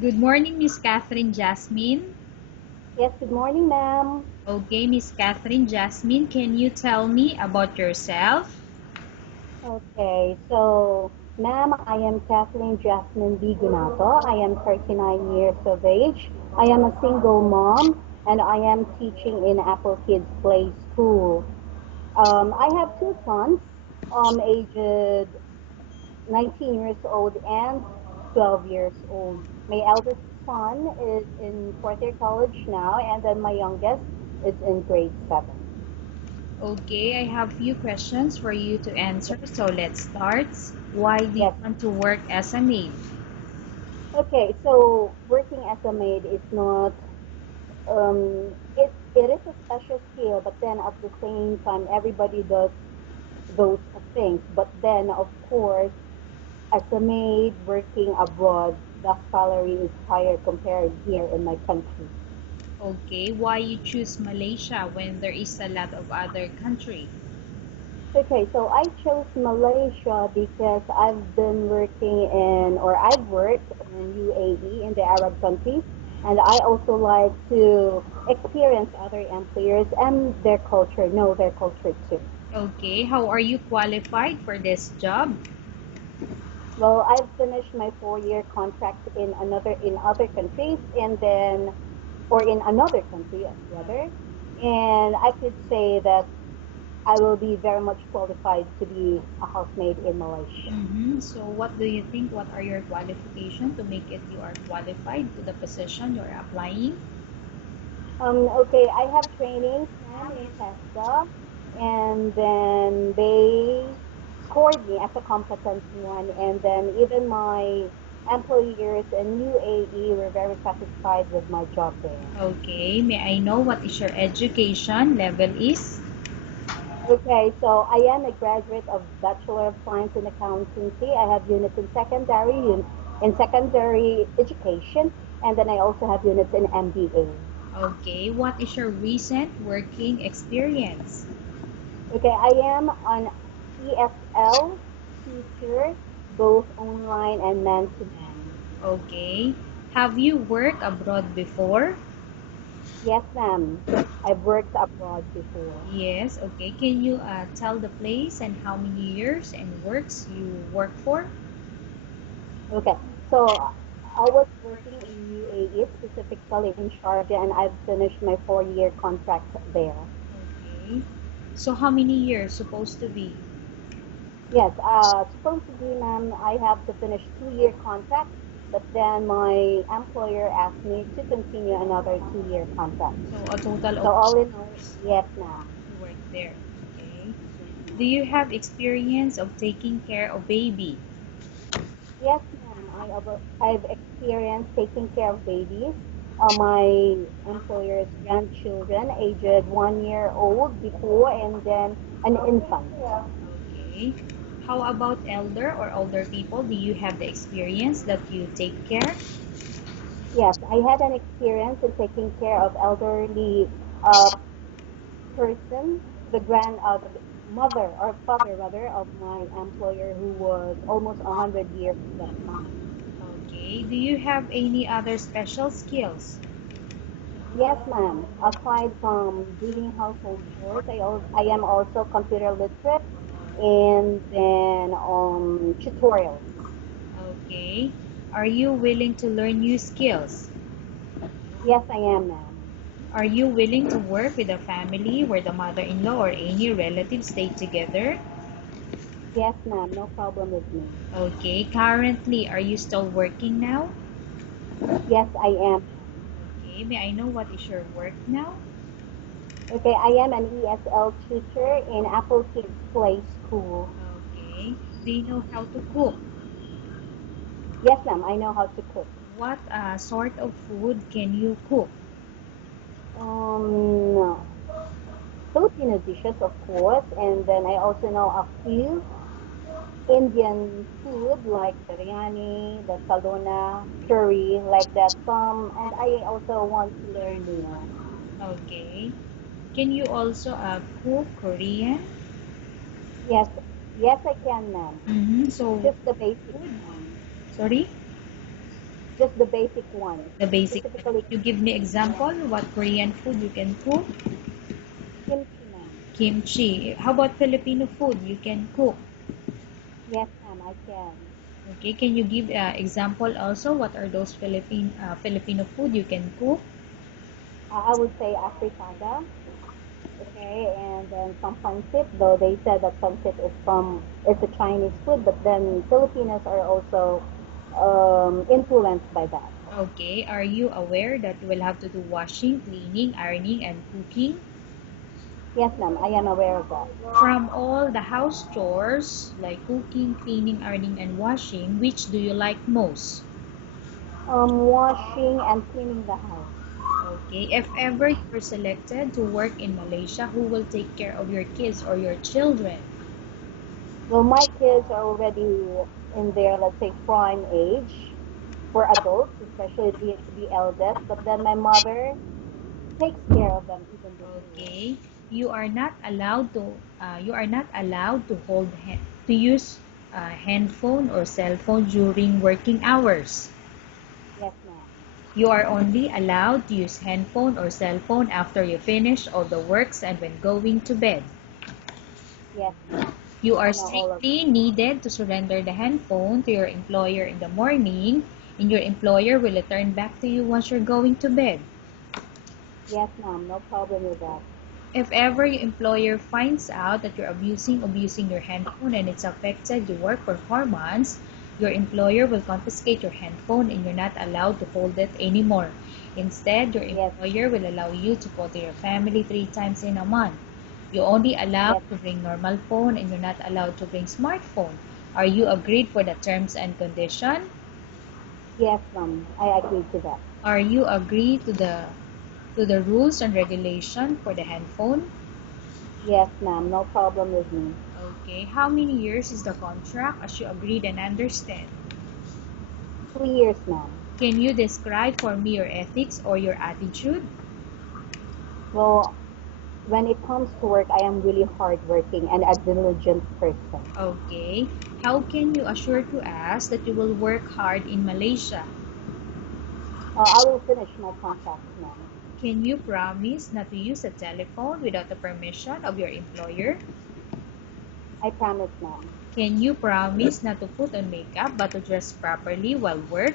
Good morning, Miss Catherine Jasmine. Yes, good morning, ma'am. Okay, Miss Catherine Jasmine, can you tell me about yourself? Okay, so, ma'am, I am Kathleen Jasmine B. Gunato. I am 39 years of age. I am a single mom, and I am teaching in Apple Kids Play School. I have two sons, aged 19 years old and 12 years old. My eldest son is in fourth year college now, and then my youngest is in grade 7. Okay, I have few questions for you to answer, so let's start. Why do you Yes. want to work as a maid? Okay, so working as a maid is not it is a special skill, but then at the same time everybody does those things. But then of course, as a maid working abroad, the salary is higher compared here in my country. Okay, why you choose Malaysia when there is a lot of other country? Okay, so I chose Malaysia because I've been working in, or I've worked in UAE in the Arab countries, and I also like to experience other employers and their culture, know their culture too. Okay, how are you qualified for this job? Well, I've finished my 4 year contract in other countries, and then, or in another country rather, and I could say that I will be very much qualified to be a housemaid in Malaysia. So what do you think? What are your qualifications to make it you are qualified to the position you're applying? Okay, I have trainings, ma'am, in TESDA, and then they scored me as a competent one, and then even my employers in UAE were very satisfied with my job there. Okay, may I know what is your education level is? Okay, so I am a graduate of Bachelor of Science in Accountancy. I have units in in secondary education, and then I also have units in MBA. Okay, what is your recent working experience? Okay, I am an ESL teacher, both online and man-to-man. Okay, have you worked abroad before? Yes, ma'am. I've worked abroad before. Yes, okay. Can you tell the place and how many years and works you work for? Okay, so I was working in UAE, specifically in Sharjah, and I've finished my 4 year contract there. Okay, so how many years supposed to be? Yes, supposed to be, ma'am, I have to finish 2 year contract, but then my employer asked me to continue another 2 year contract. So a total So of all in all, yes, ma'am. you work there. Okay. Do you have experience of taking care of baby? Yes, ma'am. I've experienced taking care of babies, my employer's grandchildren, aged 1 year old before, and then an infant. Okay. How about elder or older people? Do you have the experience that you take care? Yes, I had an experience in taking care of elderly uh, person, the mother or father rather of my employer who was almost 100 years at that time. Okay. Do you have any other special skills? Yes, ma'am. Aside from doing household chores, I am also computer literate and then tutorials. Okay. Are you willing to learn new skills? Yes, I am, ma'am. Are you willing to work with a family where the mother-in-law or any relatives stay together? Yes, ma'am. No problem with me. Okay. Currently, are you still working now? Yes, I am, ma'am. Okay. May I know what is your work now? Okay, I am an ESL tutor in Apple Kids Play School. Okay. Do you know how to cook? Yes, ma'am. I know how to cook. What sort of food can you cook? No. Filipino dishes, of course, and then I also know a few Indian food like biryani, the salona, curry, like that. Some, and I also want to learn more. Okay. Can you also cook Korean? Yes, yes, I can, ma'am. So, Just the basic food. one. Sorry? Just the basic ones. The basic. Specifically, You give me example what Korean food you can cook? kimchi, ma'am. Kimchi. How about Filipino food you can cook? Yes, ma'am, I can. Okay, can you give example also? What are those Filipino food you can cook? I would say afritada. Okay, and then some pancit, though they said that pancit is a Chinese food, but then Filipinos are also influenced by that. Okay, are you aware that you will have to do washing, cleaning, ironing, and cooking? Yes, ma'am, I am aware of that. From all the house chores like cooking, cleaning, ironing, and washing, which do you like most? Washing and cleaning the house. Okay, if ever you're selected to work in Malaysia, who will take care of your kids or your children? Well, my kids are already in their, let's say, prime age for adults, especially the eldest. But then my mother takes care of them even before. Okay, you are not allowed to to use handphone or cell phone during working hours. Yes, ma'am. You are only allowed to use handphone or cell phone after you finish all the works and when going to bed. Yes, ma'am. You I are know all of strictly needed to surrender the handphone to your employer in the morning, and your employer will return back to you once you're going to bed. Yes, ma'am. No problem with that. If ever your employer finds out that you're abusing your handphone and it's affected your work performance, your employer will confiscate your handphone and you're not allowed to hold it anymore. Instead, your Yes, employer will allow you to call to your family 3 times in a month. You only allowed yes, to bring normal phone and you're not allowed to bring smartphone. Are you agreed for the terms and condition? yes, ma'am. I agree to that. Are you agreed to the rules and regulation for the handphone? Yes, ma'am. No problem with me. Okay, how many years is the contract as you agreed and understand? 2 years, ma'am. Can you describe for me your ethics or your attitude? Well, when it comes to work, I am really hardworking and a diligent person. Okay, how can you assure to us that you will work hard in Malaysia? I will finish my contract, ma'am. Can you promise not to use a telephone without the permission of your employer? I promise, ma'am. Can you promise not to put on makeup but to dress properly while work?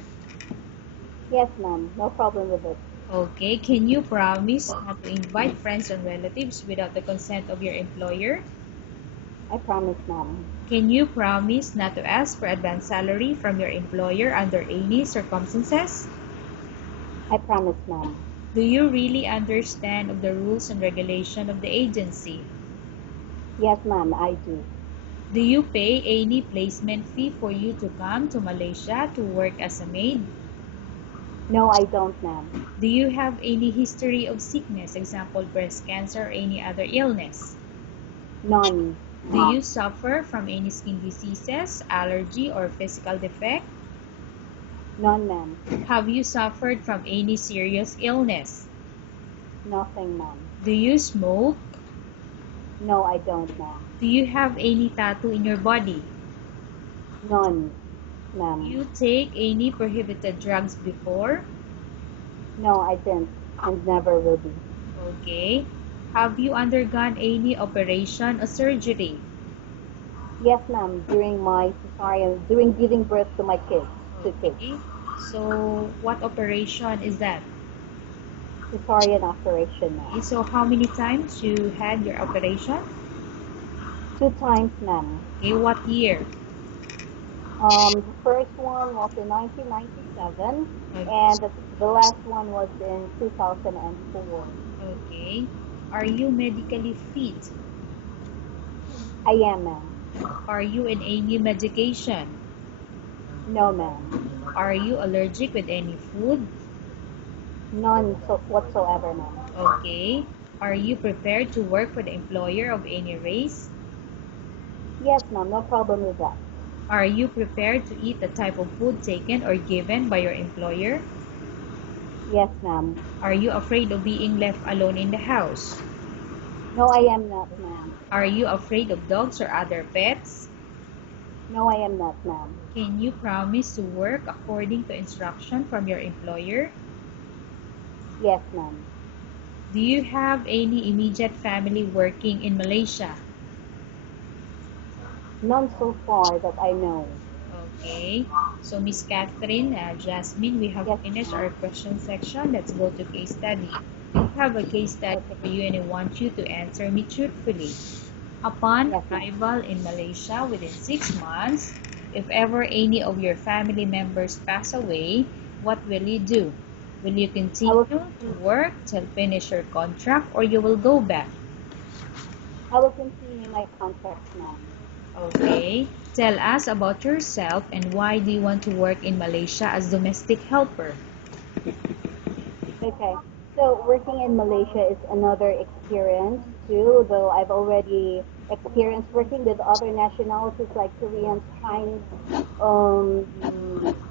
Yes, ma'am. No problem with it. Okay, can you promise not to invite friends and relatives without the consent of your employer? I promise, ma'am. Can you promise not to ask for advance salary from your employer under any circumstances? I promise, ma'am. Do you really understand of the rules and regulation of the agency? Yes, ma'am. I do. Do you pay any placement fee for you to come to Malaysia to work as a maid? No, I don't, ma'am. Do you have any history of sickness, example breast cancer or any other illness? None. Do you suffer from any skin diseases, allergy, or physical defect? None, ma'am. Have you suffered from any serious illness? Nothing, ma'am. Do you smoke? No, I don't, ma'am. Do you have any tattoo in your body? None, Do ma'am. you take any prohibited drugs before? No, I didn't and never will be. Okay. Have you undergone any operation or surgery? Yes, ma'am. During my cesarean, during giving birth to my kids, two kids, Okay. So, what operation is that? cesarean operation, ma'am. Okay, so how many times you had your operation? 2 times, ma'am. Okay, what year? The first one was in 1997, Okay. and the last one was in 2004. Okay. Are you medically fit? I am, ma'am. Are you in any medication? No, ma'am. Are you allergic with any food? None whatsoever, ma'am. Okay. Are you prepared to work for the employer of any race? Yes, ma'am. No problem with that. Are you prepared to eat the type of food taken or given by your employer? Yes, ma'am. Are you afraid of being left alone in the house? No, I am not, ma'am. Are you afraid of dogs or other pets? No, I am not, ma'am. Can you promise to work according to instruction from your employer? Yes, ma'am. Do you have any immediate family working in Malaysia? None so far that I know. Okay. So, Miss Catherine, Jasmine, we have Yes, finished ma'am. our question section. Let's go to case study. I have a case study Okay. for you and I want you to answer me truthfully. Upon Yes, ma'am. arrival in Malaysia within 6 months, if ever any of your family members pass away, what will you do? Will you I continue will to continue. work till finish your contract or you will go back? I will continue my contract, ma'am. Okay. Tell us about yourself and why do you want to work in Malaysia as domestic helper? Okay. So working in Malaysia is another experience too, though I've already experienced working with other nationalities like Koreans, Chinese,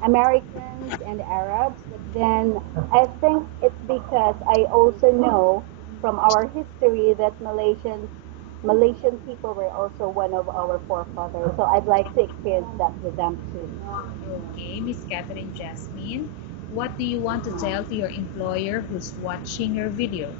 Americans, and Arabs. But then I think it's because I also know from our history that Malaysian people were also one of our forefathers. So I'd like to experience that with them too. Okay, Miss Catherine Jasmine, what do you want to tell to your employer who's watching your video?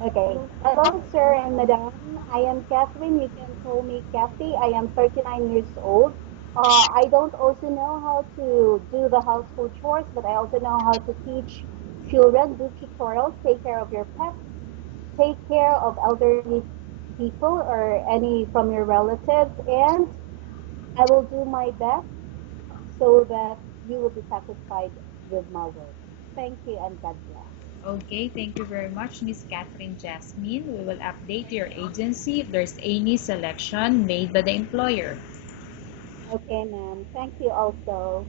Okay. Hello, sir and madam. I am Catherine. You can call me Kathy. I am 39 years old. I don't also know how to do the household chores, but I also know how to teach children, do tutorials, take care of your pets, take care of elderly people or any from your relatives, and I will do my best so that you will be satisfied with my work. Thank you and God bless. Okay, thank you very much, Miss Catherine Jasmine. We will update your agency if there's any selection made by the employer. Okay, ma'am. Thank you also.